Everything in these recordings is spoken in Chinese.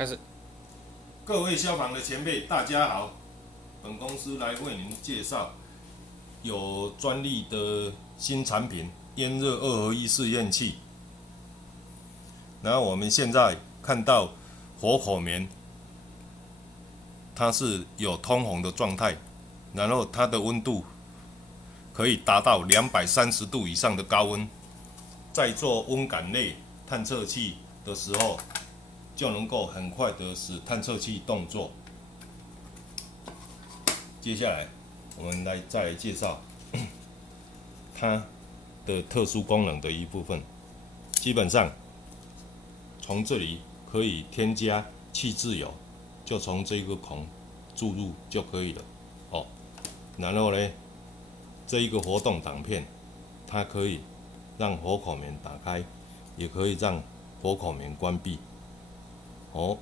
开始。各位消防的前辈，大家好。本公司来为您介绍有专利的新产品——烟热2合1试验器。然后我们现在看到火口棉，它是有通红的状态，然后它的温度可以达到230度以上的高温。在做温感类探测器的时候，就能够很快的使探测器动作。接下来，我们再来介绍它的特殊功能的一部分。基本上，从这里可以添加气质油，就从这个孔注入就可以了。哦，然后呢，这一个活动挡片，它可以让火口棉打开，也可以让火口棉关闭。哦，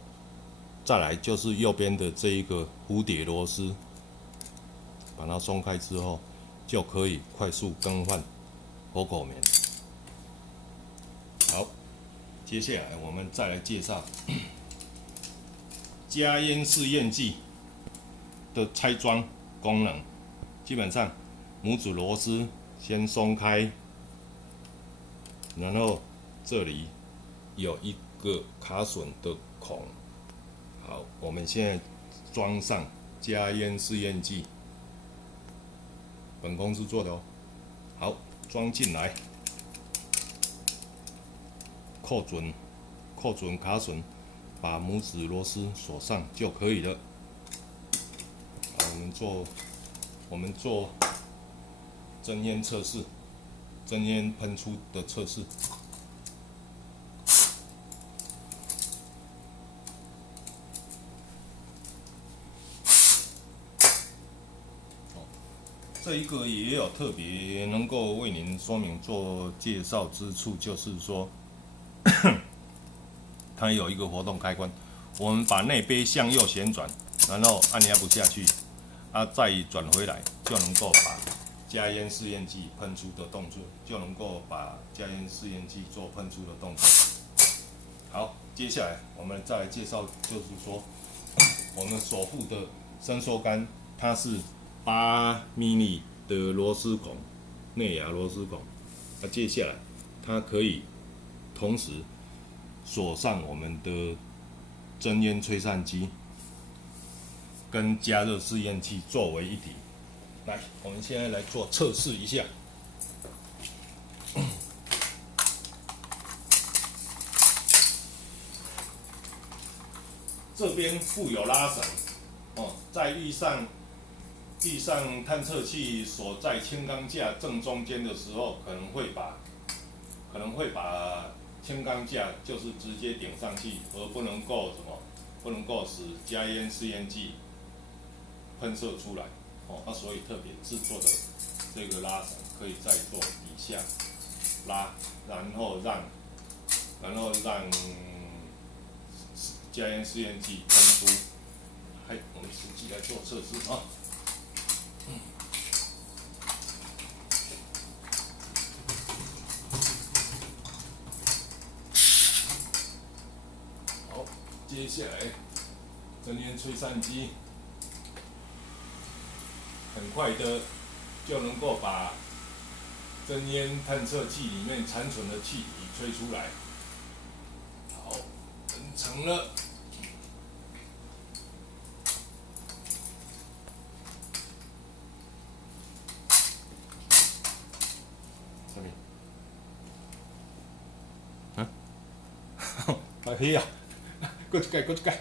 再来就是右边的这一个蝴蝶螺丝，把它松开之后，就可以快速更换火口棉。好，接下来我们再来介绍加烟试验剂的拆装功能。基本上，拇指螺丝先松开，然后这里有一个卡榫的孔。好，我们现在装上加烟试验剂，本公司做的哦。好，装进来，扣准卡榫，把拇指螺丝锁上就可以了。好，我们做真烟测试，真烟喷出的测试。这一个也有特别能够为您说明做介绍之处，就是说，它有一个活动开关，我们把内杯向右旋转，然后按压不下去，再转回来，就能够把加烟试验剂喷出的动作，就能够把加烟试验剂做喷出的动作。好，接下来我们再来介绍，就是说，我们所附的伸缩杆，它是8 mm 的螺丝孔，内牙螺丝孔。接下来它可以同时锁上我们的真烟吹散机跟加热试验器作为一体。来，我们现在来做测试一下。这边附有拉绳，在遇上探测器所在轻钢架正中间的时候，可能会把轻钢架就是直接顶上去，而不能够使加烟试验剂喷射出来。所以特别制作的这个拉绳可以在做底下拉，然后让加烟试验剂喷出。我们实际来做测试啊。好，接下来真烟吹散机很快的就能够把真烟探测器里面残存的气体吹出来。好，完成了。这里，白皮啊，过一盖。